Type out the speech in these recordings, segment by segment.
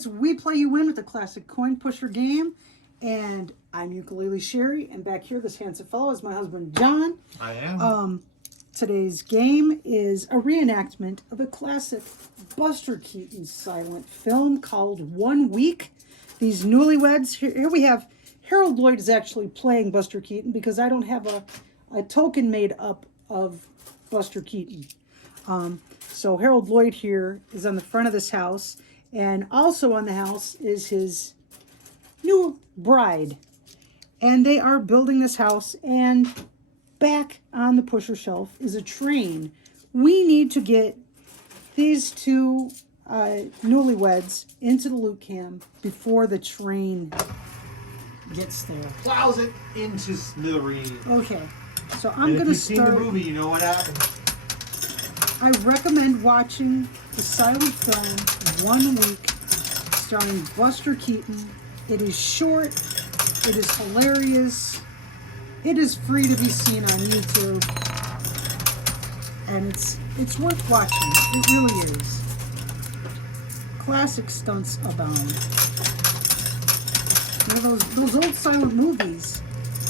It's We Play You Win with the classic coin pusher game, and I'm Ukulele Sherry, and back here this handsome fellow is my husband John. I am. Today's game is a reenactment of a classic Buster Keaton silent film called 1 Week. These newlyweds, here we have Harold Lloyd is actually playing Buster Keaton because I don't have a token made up of Buster Keaton. So Harold Lloyd here is on the front of this house, and also on the house is his new bride. And they are building this house, and back on the pusher shelf is a train. We need to get these two newlyweds into the loot cam before the train gets there. Plows it into smithereens. Okay, so I'm going to start. If you've seen the movie, you know what happens. I recommend watching the silent film 1 Week starring Buster Keaton. It is short, it is hilarious, it is free to be seen on YouTube, and it's worth watching. It really is. Classic stunts abound. You know, those old silent movies,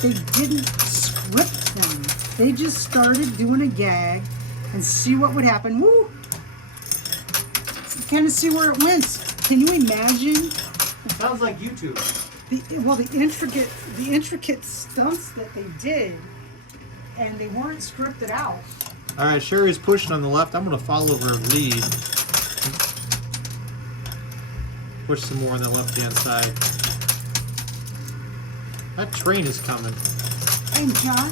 they didn't script them. They just started doing a gag and see what would happen. Woo! Kind of see where it went. Can you imagine? Sounds like YouTube. The intricate stunts that they did, and they weren't scripted out. All right, Sherry's pushing on the left. I'm going to follow her lead. Push some more on the left-hand side. That train is coming. And John,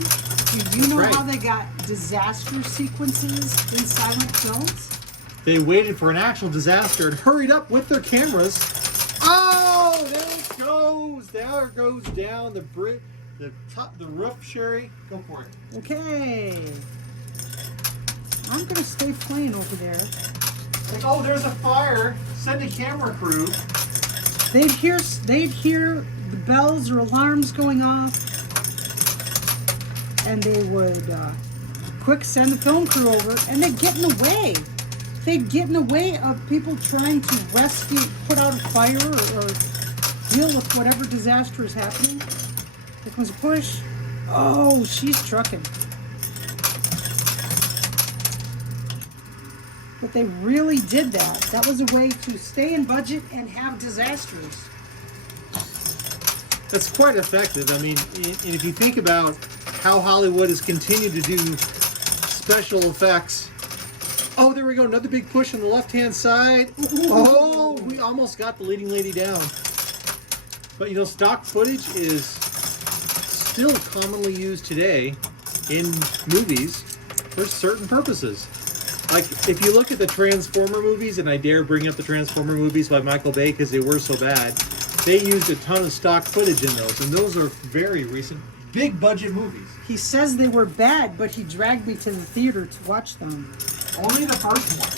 do you know how they got disaster sequences in silent films? They waited for an actual disaster and hurried up with their cameras. Oh, there it goes. There it goes down the bridge, the roof, Sherry. Go for it. Okay. I'm going to stay playing over there. Like, oh, there's a fire. Send a camera crew. They'd hear the bells or alarms going off, and they would quick send the film crew over, and they'd get in the way. They'd get in the way of people trying to rescue, put out a fire, or deal with whatever disaster is happening. Here comes a push. Oh, she's trucking. But they really did that. That was a way to stay in budget and have disasters. That's quite effective. I mean, and if you think about how Hollywood has continued to do special effects. Oh, there we go. Another big push on the left-hand side. Oh, we almost got the leading lady down. But, you know, stock footage is still commonly used today in movies for certain purposes. Like, if you look at the Transformer movies, and I dare bring up the Transformer movies by Michael Bay because they were so bad, they used a ton of stock footage in those, and those are very recent, big-budget movies. He says they were bad, but he dragged me to the theater to watch them. Only the first one.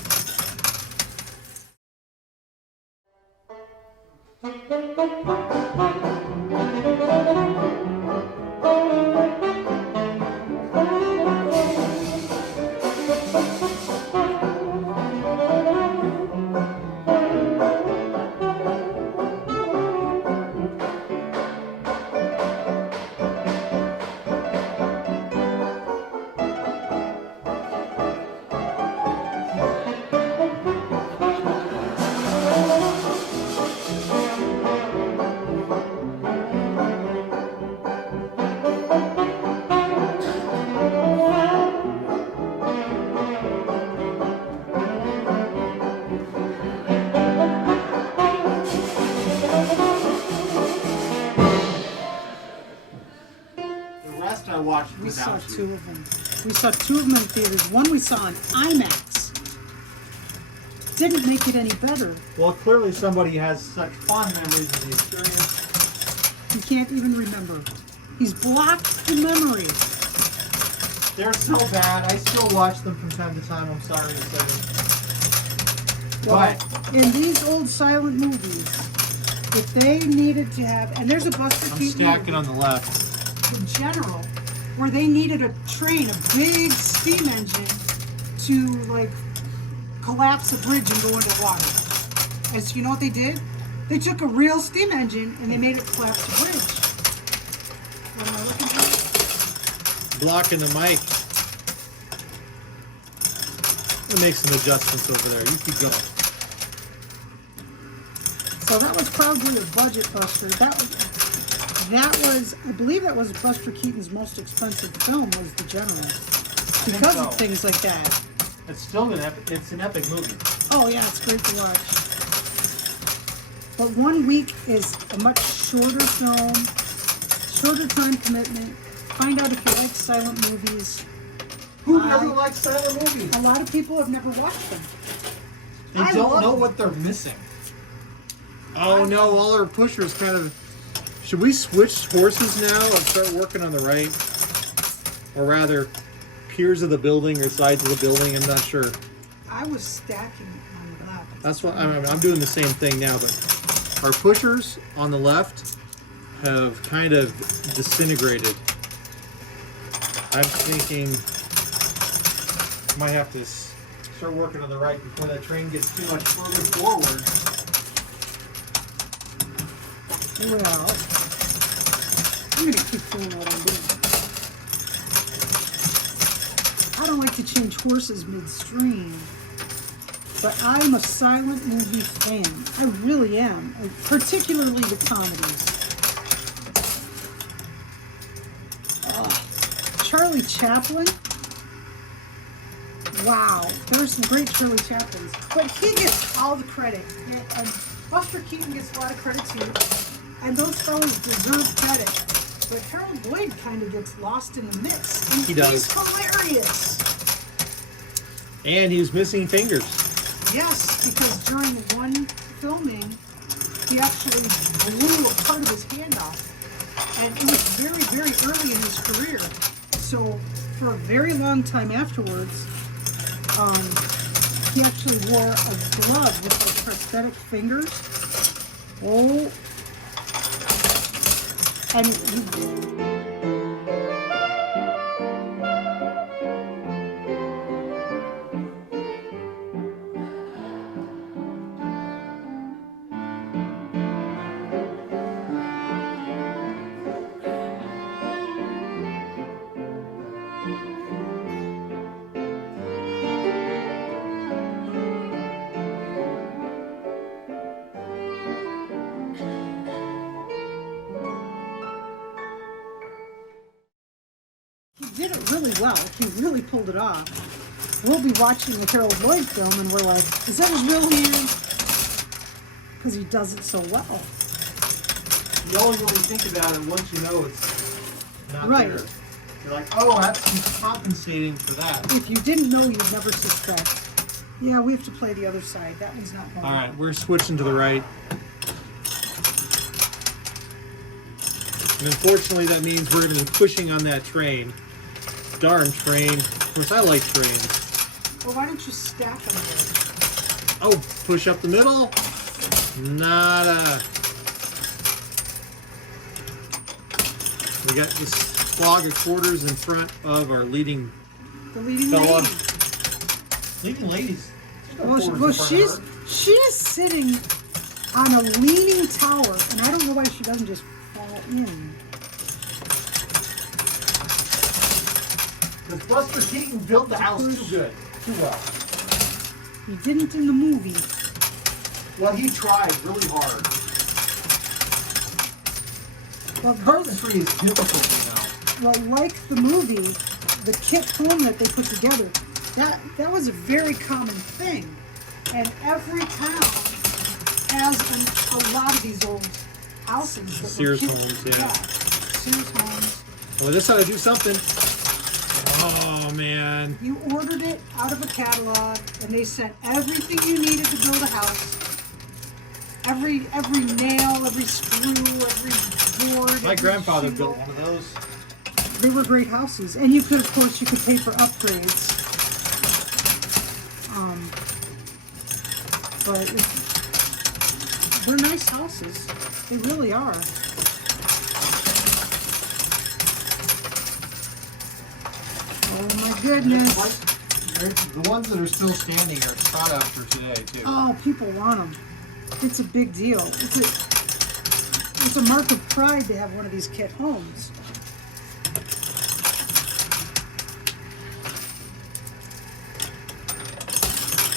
watched We saw without you. two of them. We saw two of them in theaters. One we saw in IMAX. Didn't make it any better. Well, clearly somebody has such fond memories of the experience. He can't even remember. He's blocked the memory. They're so bad. I still watch them from time to time. I'm sorry to say. Well, But in these old silent movies, if they needed to have, and there's a Buster I'm Keaton stacking movie on the left. in general, where they needed a train, a big steam engine, to like collapse a bridge and go into water. And so you know what they did? They took a real steam engine and they made it collapse a bridge. What am I looking for? Blocking the mic. We'll make some adjustments over there. You keep going. So that was probably a budget buster. That was, I believe that was Buster Keaton's most expensive film, was The General. Because so. of things like that. It's still an epic. It's an epic movie. Oh yeah, it's great to watch. But 1 week is a much shorter film, shorter time commitment. Find out if you like silent movies. Who doesn't like silent movies? A lot of people have never watched them. They I don't love know them. what they're missing. Oh no, all our pushers kind of... Should we switch horses now and start working on the right? Or rather, piers of the building or sides of the building, I'm not sure. I was stacking on the left. That's what I'm doing the same thing now, but our pushers on the left have kind of disintegrated. I'm thinking might have to start working on the right before that train gets too much further forward. Well, I'm going to keep doing what I'm doing. I don't like to change horses midstream, but I'm a silent movie fan. I really am, particularly the comedies. Charlie Chaplin. Wow, there's some great Charlie Chaplins, but he gets all the credit. And Buster Keaton gets a lot of credit too, and those fellas deserve credit. But Harold Lloyd kind of gets lost in the mix. And He does. He's hilarious. And he was missing fingers. Yes, because during one filming, he actually blew a part of his hand off. And it was very, very early in his career. So for a very long time afterwards, he actually wore a glove with the prosthetic fingers. Oh. And he did it really well. He really pulled it off. We'll be watching the Harold Lloyd film and we're like, is that his real hand? Because he does it so well. You only really think about it once you know it's not Right. there. You're like, oh, he's compensating for that. If you didn't know, you'd never suspect. Yeah, we have to play the other side. That one's not going. All right, we're switching to the right. And unfortunately, that means we're going to be pushing on that train. Darn train. Of course, I like trains. Well, why don't you stack them there? Oh, push up the middle. Nada. We got this clog of quarters in front of our leading The leading fella. lady. Leading ladies. Well, she's sitting on a leaning tower, and I don't know why she doesn't just fall in. Because Buster Keaton built the house too good. Too well. He didn't in the movie. Well, he tried really hard. Well, Carpentry is difficult, you know. well, like the movie, the kit home that they put together, that was a very common thing, and every town has a lot of these old houses. That were Sears homes, yeah. Sears homes. Well, this ought to do something. Oh, man. You ordered it out of a catalog, and they sent everything you needed to build a house. Every nail, every screw, every board. My every grandfather shingle. built one of those. They were great houses, and you could, of course, you could pay for upgrades. But they're nice houses. They really are. Oh my goodness! The ones that are still standing are sought after today too. Oh, people want them. It's a big deal. It's a mark of pride to have one of these kit homes.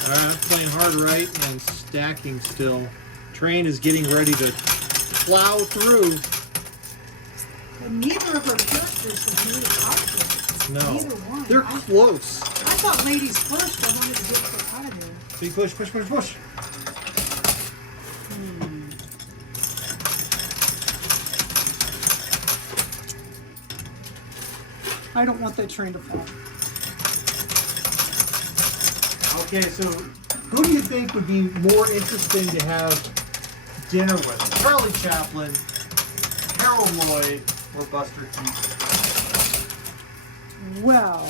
All right, I'm playing hard right and stacking still. Train is getting ready to plow through. But neither of our characters have made it out there. No, Neither one. they're close. I thought ladies first. I wanted to get her out of there. Big push, push, push, push. I don't want that train to fall. Okay, so who do you think would be more interesting to have dinner with? Charlie Chaplin, Harold Lloyd, or Buster Keaton? Well,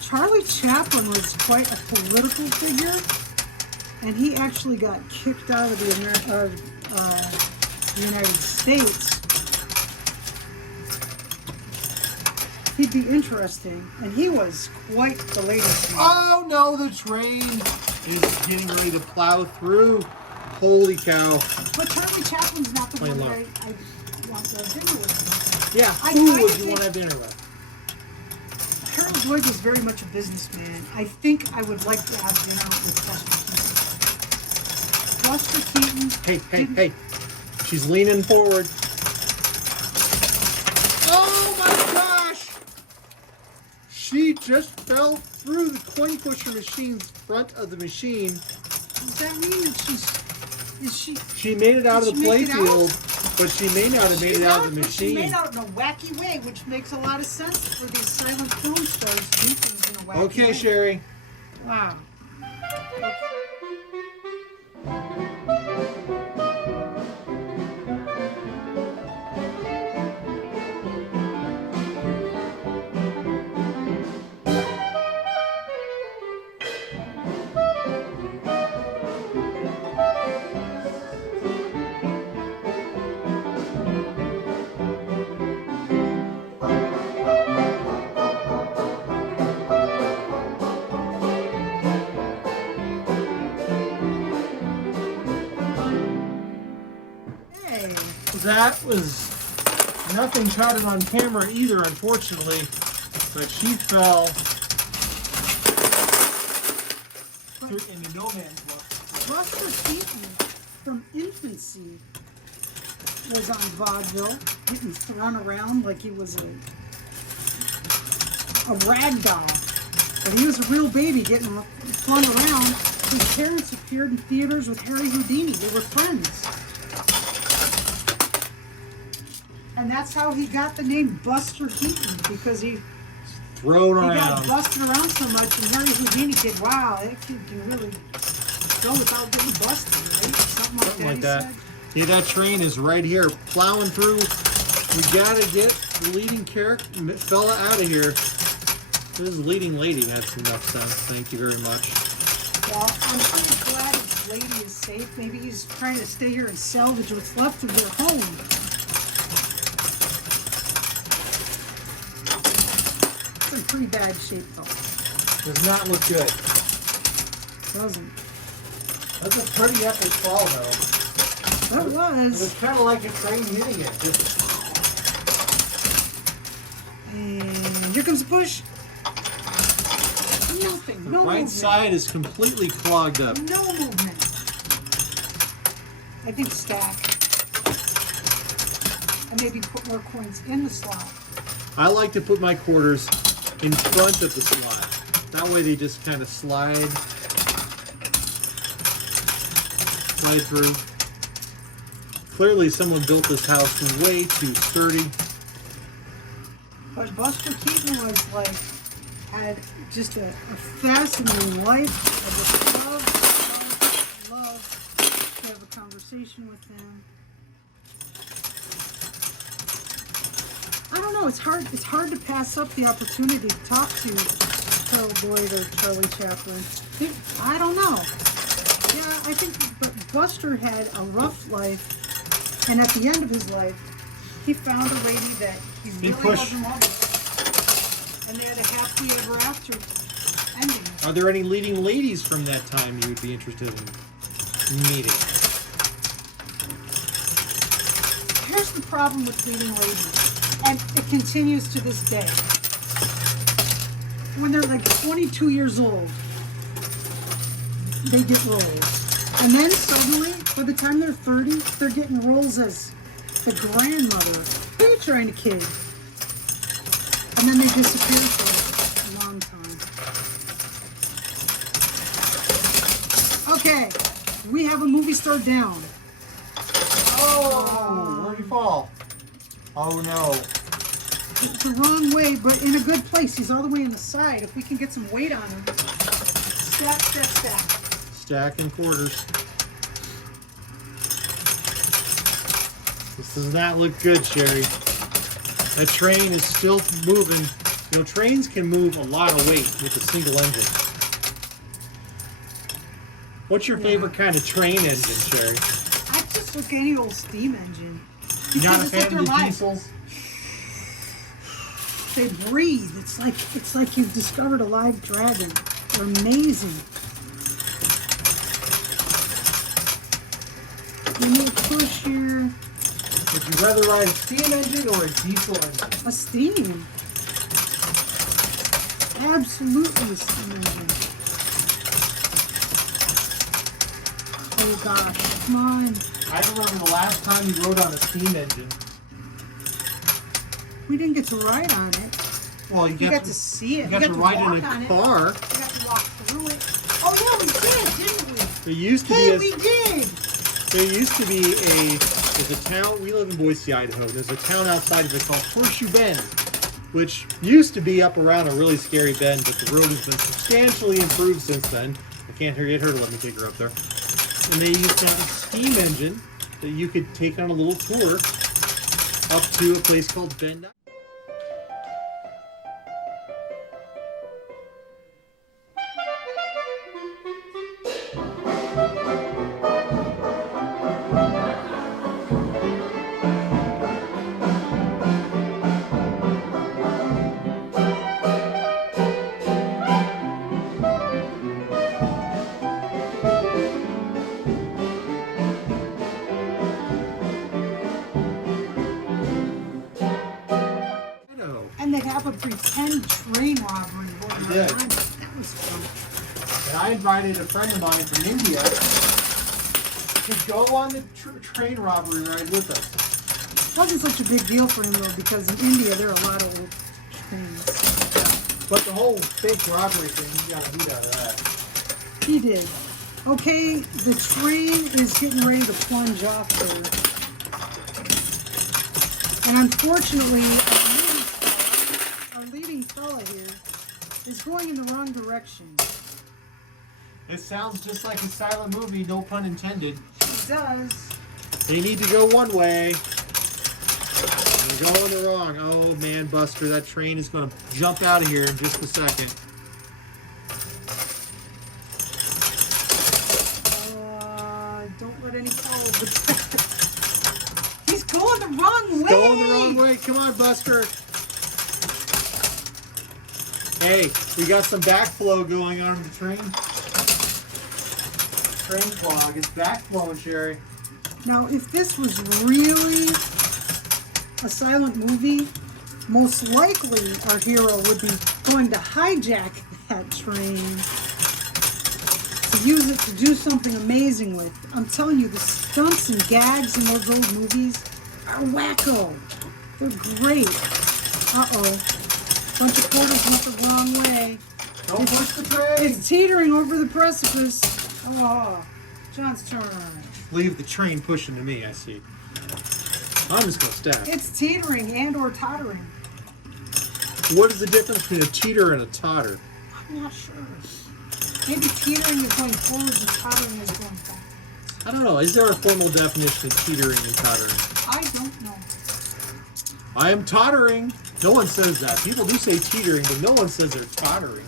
Charlie Chaplin was quite a political figure, and he actually got kicked out of the United States. He'd be interesting, and he was quite the latest man. Oh no, the train is getting ready to plow through. Holy cow. But Charlie Chaplin's not the Plain one low. that I want to have dinner with. Yeah, I who kinda would you think- want to have dinner with? Harold Lloyd was very much a businessman. I think I would like to have dinner with Buster Keaton. Buster Keaton. Hey. She's leaning forward. Oh my gosh! She just fell through the coin pusher machine's front of the machine. Does that mean that She made it out of Did the she make it playfield, but she may not have made it out of the She made machine. out in a wacky way, which makes a lot of sense for these silent film stars to do things in a wacky way. Okay, Sherry. Wow. Hey. That was nothing shot on camera either, unfortunately. But she fell into no man's land. Buster Keaton from infancy was on vaudeville, getting thrown around like he was a rag doll. But he was a real baby getting flung around. His parents appeared in theaters with Harry Houdini. They were friends. And that's how he got the name Buster Keaton, because he Thrown got around. busted around so much, and Harry Houdini said, wow, that kid can really go without getting busted, right? Something like that. He said. See, that train is right here, plowing through. We gotta get the leading character fella out of here. This leading lady had some enough sense. Thank you very much. Well, I'm pretty glad his lady is safe. Maybe he's trying to stay here and salvage what's left of their home. It's in pretty bad shape, though. Does not look good. Doesn't. That's a pretty epic fall, though. That It was was. kind of like a train hitting it. Just And here comes the push. Nothing. the No right movement. side is completely clogged up. No movement. I think stack. And maybe put more coins in the slot. I like to put my quarters in front of the slot. That way they just kind of slide through. Clearly someone built this house way too sturdy. But Buster Keaton was like, had just a fascinating life. I just love to have a conversation with him. I don't know. It's hard to pass up the opportunity to talk to Harold Lloyd or Charlie Chaplin. I don't know. Yeah, I think, but Buster had a rough life, and at the end of his life, he found a lady that he really was in love with, and they had a happily ever after ending. Are there any leading ladies from that time you would be interested in meeting? Here's the problem with leading ladies, and it continues to this day. When they're like 22 years old, they get roles. And then suddenly, by the time they're 30, they're getting roles as the grandmother. Who are you trying to kid? And then they disappear for a long time. Okay, we have a movie star down. Oh, where'd he fall? Oh no. It's the wrong way, but in a good place. He's all the way on the side. If we can get some weight on him. Stack, stack, stack. Stacking quarters. This does not look good, Sherry. That train is still moving. You know, trains can move a lot of weight with a single engine. What's your favorite kind of train engine, Sherry? I just look any old steam engine. You're not a Because it's fan like of the their life. diesels? They breathe. It's like you've discovered a live dragon. They're amazing. We need a push here. Would you rather ride a steam engine or a diesel engine? A steam. Absolutely a steam engine. Oh gosh, come on. I remember the last time you rode on a steam engine. We didn't get to ride on it. Well, You got to see it. You got to ride walk in on a it. car. We got to walk through it. Oh yeah, we did, didn't we? There used to Hey, be we did. There used to be there's a town, we live in Boise, Idaho. There's a town outside of it called Horseshoe Bend, which used to be up around a really scary bend, but the road has been substantially improved since then. I can't get her to let me take her up there. And they used to have a steam engine that you could take on a little tour up to a place called Bend. And they have a pretend train robbery going on. did. That was fun. And I invited a friend of mine from India to go on the train robbery ride with us. It wasn't such a big deal for him though, because in India there are a lot of old trains. But the whole fake robbery thing, you got a beat out of that. He did. Okay, the train is getting ready to plunge off there. And unfortunately, our leading fella here is going in the wrong direction. It sounds just like a silent movie, no pun intended. It does. They need to go one way. They're going the wrong. Oh man, Buster, that train is going to jump out of here in just a second. Don't let any fall over. He's going the wrong way. Going the wrong way. Come on, Buster. Hey, we got some backflow going on in the train. Train clog. It's backflowing, Sherry. Now, if this was really a silent movie, most likely our hero would be going to hijack that train to use it to do something amazing with. I'm telling you, the stunts and gags in those old movies are wacko. They're great. Uh-oh. Bunch of quarters went the wrong way. Don't push the train. It's teetering over the precipice. Oh, John's turn. Leave the train pushing to me, I see. I'm just going to step. It's teetering and or tottering. What is the difference between a teeter and a totter? I'm not sure. Maybe teetering is going forwards and tottering is going back. I don't know. Is there a formal definition of teetering and tottering? I don't know. I am tottering. No one says that. People do say teetering, but no one says they're tottering.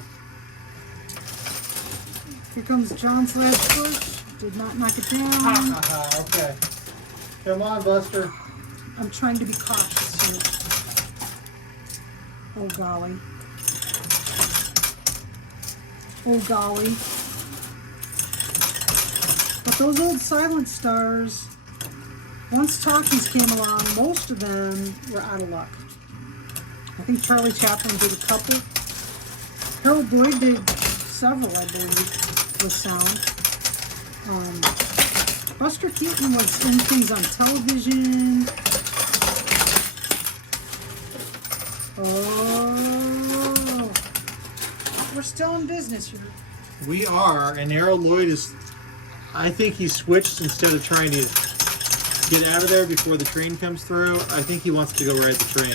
Here comes John's last push. Did not knock it down. Okay. Come on, Buster. I'm trying to be cautious here. Oh, golly. Oh, golly. But those old silent stars, once talkies came along, most of them were out of luck. I think Charlie Chaplin did a couple. Harold Lloyd did several, I believe, with sound. Buster Keaton was in things on television. Oh, we're still in business here. We are, and Harold Lloyd is, I think he switched instead of trying to get out of there before the train comes through. I think he wants to go ride the train.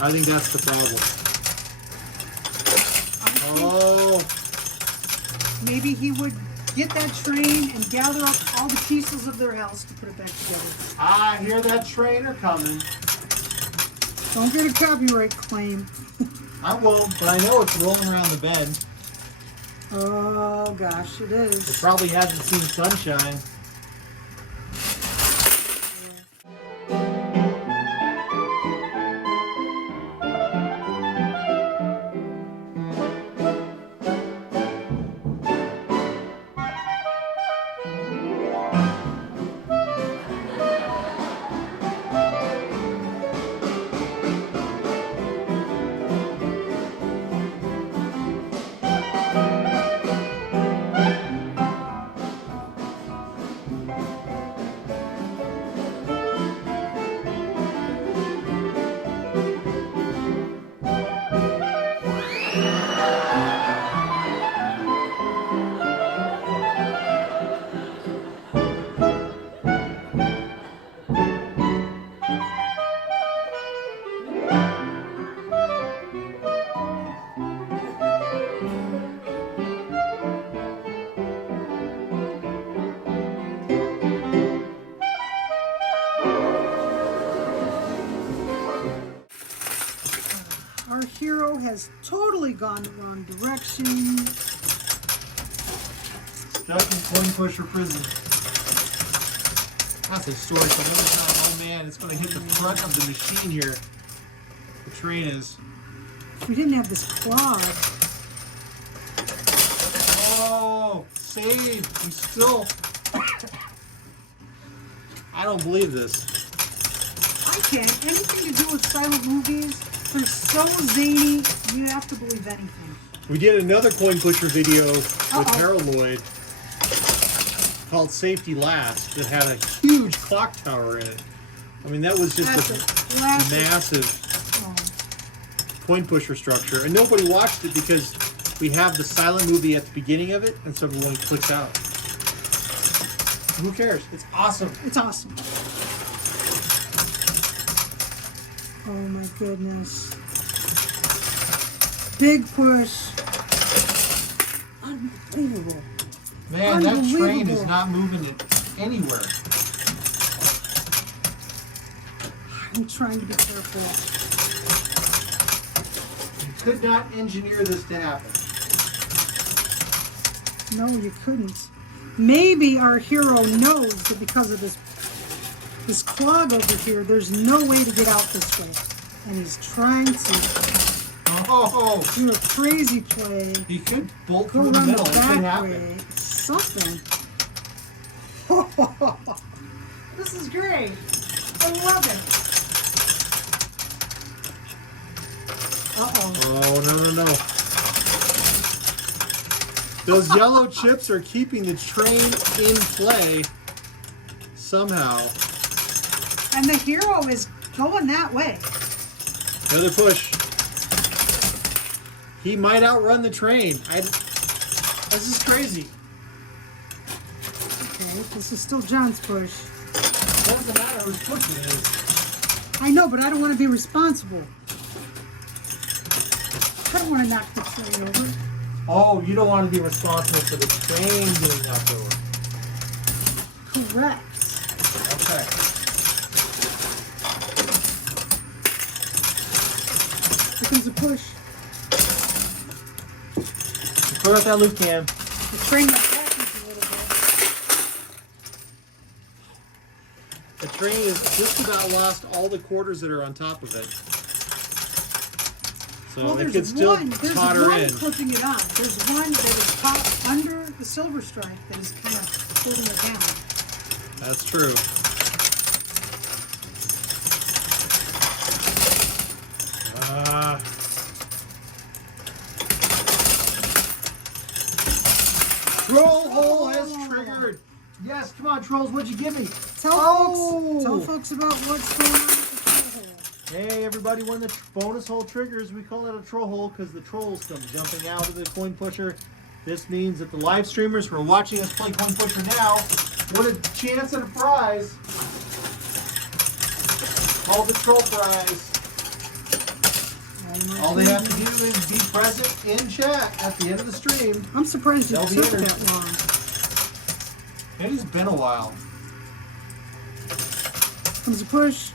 I think that's the problem. Oh. Maybe he would get that train and gather up all the pieces of their house to put it back together. I hear that trainer coming. Don't get a copyright claim. I won't, but I know it's rolling around the bend. Oh gosh, it It is. probably hasn't seen sunshine. Our hero has totally gone the wrong direction. Stuck in coin pusher prison. That's a story for another time. Oh man, it's going to hit the front of the machine here. The train is. If we didn't have this clog, Oh, saved. We still. I don't believe this. I can't. Anything to do with silent movies, they're so zany, you have to believe anything. We did another coin pusher video with Uh-oh. Harold Lloyd called Safety Last that had a huge clock tower in it. I mean, that was just That's a a classic. massive Oh, coin pusher structure. And nobody watched it because we have the silent movie at the beginning of it, and so everyone clicks out. Who cares? It's awesome. it's awesome. Oh my goodness. Big push. Unbelievable. Man, that train Unbelievable. is not moving it anywhere. I'm trying to be careful. You could not engineer this to happen. No, you couldn't. Maybe our hero knows that because of this clog over here, there's no way to get out this way. And he's trying to Oh, do a crazy play. he could bolt Go through the around the middle. It could back happen. way. Something. This is great. I love it. Uh-oh. Oh, no. Those yellow chips are keeping the train in play somehow. And the hero is going that way. Another push. He might outrun the train. This is crazy. Okay, this is still John's push. Doesn't matter whose push it is. I know, but I don't want to be responsible. I don't want to knock the train over. Oh, you don't want to be responsible for the train being knocked over. Correct. Okay. Here comes a push. Clear out that loop cam. The train got backwards a little bit. The train has just about lost all the quarters that are on top of it. So Well, it could still totter one in. clipping it on. There's one that is caught under the silver stripe that is kind of holding it down. That's true. Troll hole has triggered. Yes, come on, trolls. What'd you give me? Tell folks about what's going on with the troll hole. Hey, everybody! When the bonus hole triggers, we call it a troll hole because the trolls come jumping out of the coin pusher. This means that the live streamers who are watching us play coin pusher now, what a chance at a prize! Called the troll prize. All they have to do is be present in chat at the end of the stream. I'm surprised it They'll be took entered. that long. It's been a while. Comes a push.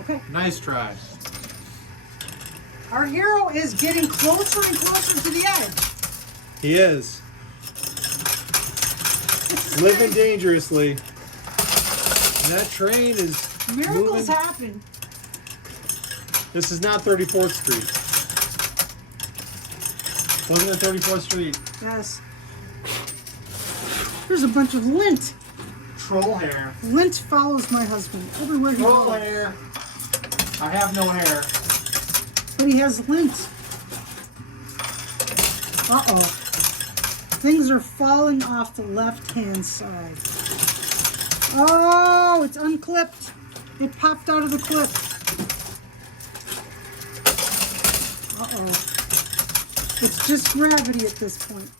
Okay. Nice try. Our hero is getting closer and closer to the edge. He is. Living dangerously. And that train is Miracles moving. happen. This is not 34th Street. Wasn't it 34th Street? Yes. There's a bunch of lint. Troll hair. Lint follows my husband everywhere he Troll goes. hair. I have no hair. But he has lint. Uh-oh. Things are falling off the left-hand side. Oh, it's unclipped. It popped out of the clip. Uh-oh. It's just gravity at this point.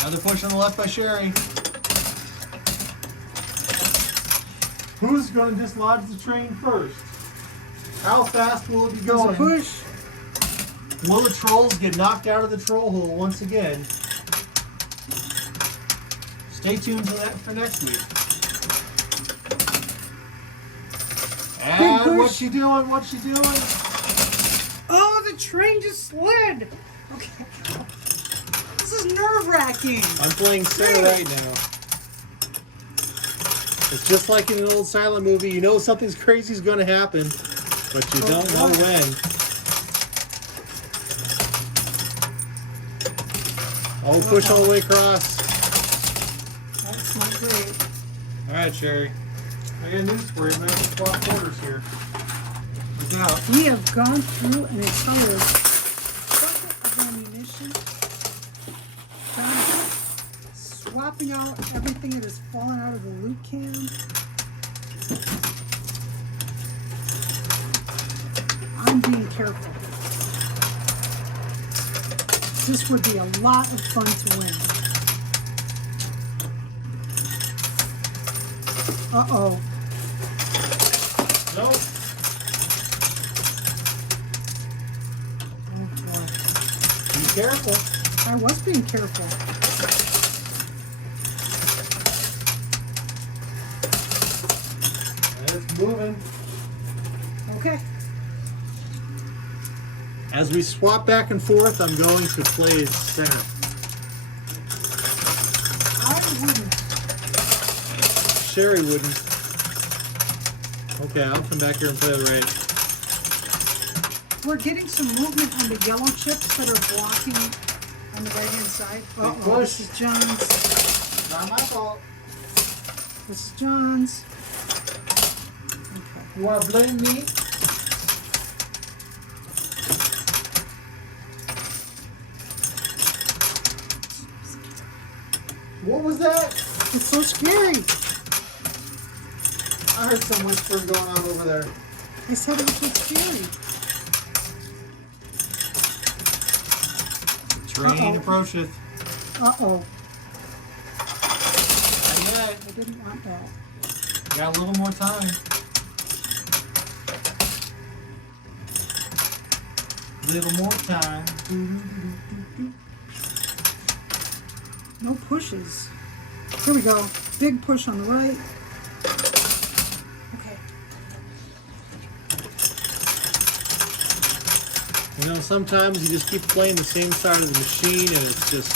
Another push on the left by Sherry. Who's going to dislodge the train first? How fast will it be There's a going? push. Will the trolls get knocked out of the troll hole once again? Stay tuned to that for next week. And push. what's she doing? What's she doing? Oh, the train just slid. Okay. This is nerve-wracking. I'm playing Sarah right now. It's just like in an old silent movie. You know something's crazy is going to happen, but you don't know when. Oh, push all the way across. That's not great. All right, Sherry. I got news for you. I'm going to swap quarters here. Look out. We have gone through an entire bucket of ammunition, swapping out everything that has fallen out of the loot can. I'm being careful. This would be a lot of fun to win. Uh-oh. Nope. Oh boy. Be careful. I was being careful. It's moving. Okay. As we swap back and forth, I'm going to play center. I wouldn't. Sherry wouldn't. Okay, I'll come back here and play the right. We're getting some movement on the yellow chips that are blocking on the right-hand side. Uh-oh, push. this is John's. Not my fault. This is John's. Okay. You want to blame me? What was that? It's so scary. I heard some whispering going on over there. I said it was so scary. Train approacheth. Uh-oh. Not yet. I didn't want that. Got a little more time. Little more time. No pushes. Here we go. Big push on the right. Okay. You know, sometimes you just keep playing the same side of the machine and it's just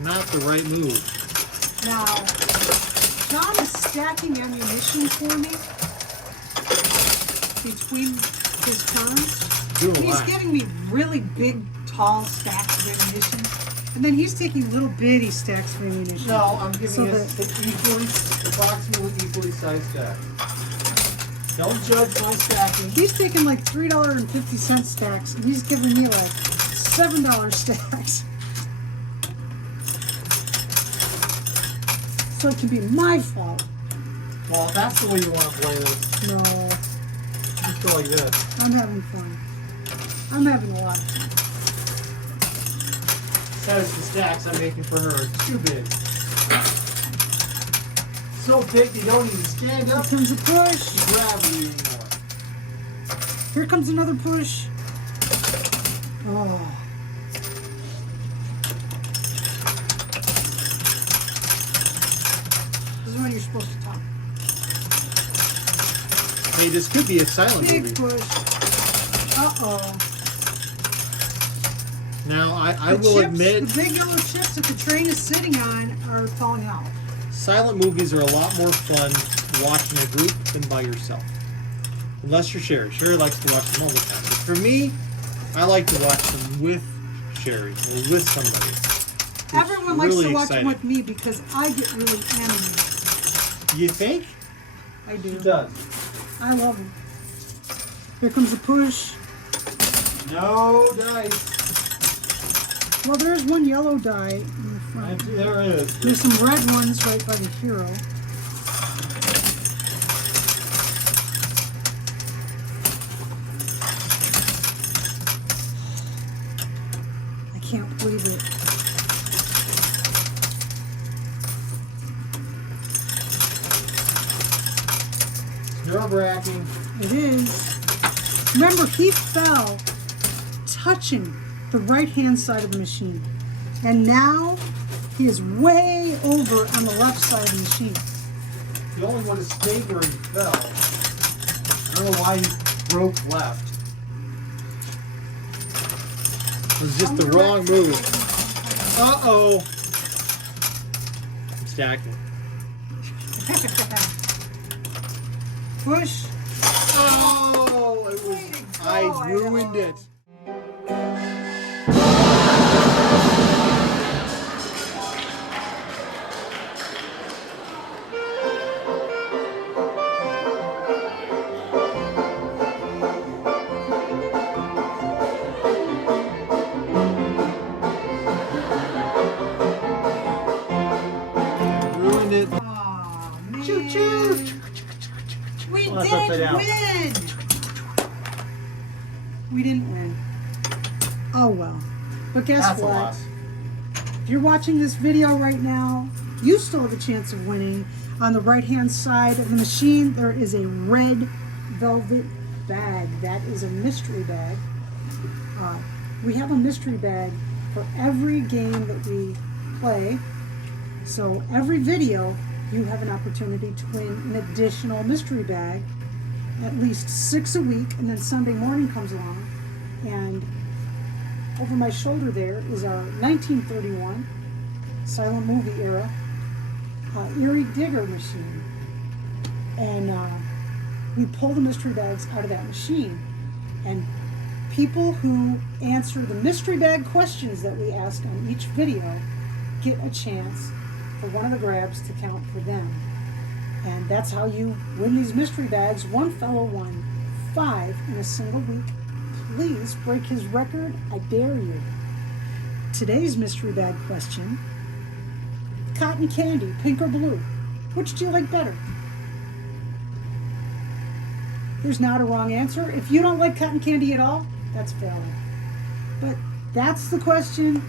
not the right move. Now, John is stacking ammunition for me between his turns. Doing a He's lot. giving me really big, tall stacks of ammunition. And then he's taking little bitty stacks of ammunition. No, I'm giving So us approximately equally sized stack. Don't judge my stacking. He's taking like $3.50 stacks, and he's giving me like $7 stacks. So it can be my fault. Well, if that's the way you want to play this, No, just go like this. I'm having fun. I'm having a lot of fun. Says the stacks I'm making for her are too big. So big they don't even stand up Here comes a push. to gravity anymore. Here comes another push. Oh. This is when you're supposed to talk. Hey, this could be a silent Big movie. push. Uh-oh. Now, I The will chips, admit, the big yellow chips that the train is sitting on are falling out. silent movies are a lot more fun watching a group than by yourself. Unless you're Sherry. Sherry likes to watch them all the time. But for me, I like to watch them with Sherry or with somebody. It's Everyone likes really to watch exciting. them with me because I get really animated. You think? I do. It does. I love them. Here comes a push. No dice. Well, there's one yellow die in the front. There is. There's some red ones right by the hero. I can't believe it. Nerve-wracking. It is. Remember, he fell touching the right-hand side of the machine. And now he is way over on the left side of the machine. The only one that stayed where he fell. I don't know why he broke left. It was just the wrong move. Uh-oh. I'm stacking. Push. Oh, it was. I ruined it. Ruined it. Aw, man. Choo choo. We Well, that's upside didn't down. win. We didn't win. Oh well. But guess That's a what? loss. If you're watching this video right now, you still have a chance of winning. On the right-hand side of the machine, there is a red velvet bag. That is a mystery bag. We have a mystery bag for every game that we play. So every video, you have an opportunity to win an additional mystery bag, at least 6 a week, and then Sunday morning comes along. And over my shoulder there is our 1931 silent movie era Erie Digger machine. And we pull the mystery bags out of that machine. And people who answer the mystery bag questions that we ask on each video get a chance for one of the grabs to count for them. And that's how you win these mystery bags. One fellow won 5 in a single week. Please break his record. I dare you. Today's mystery bag question: cotton candy, pink or blue? Which do you like better? There's not a wrong answer. If you don't like cotton candy at all, that's valid. But that's the question.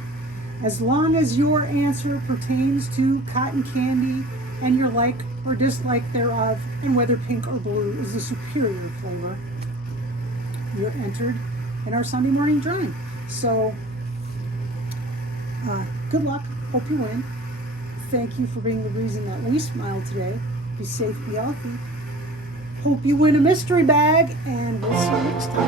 As long as your answer pertains to cotton candy and your like or dislike thereof, and whether pink or blue is the superior flavor, you're entered in our Sunday morning drawing. So, good luck. Hope you win. Thank you for being the reason that we smiled today. Be safe, be healthy. Hope you win a mystery bag, and we'll see you next time.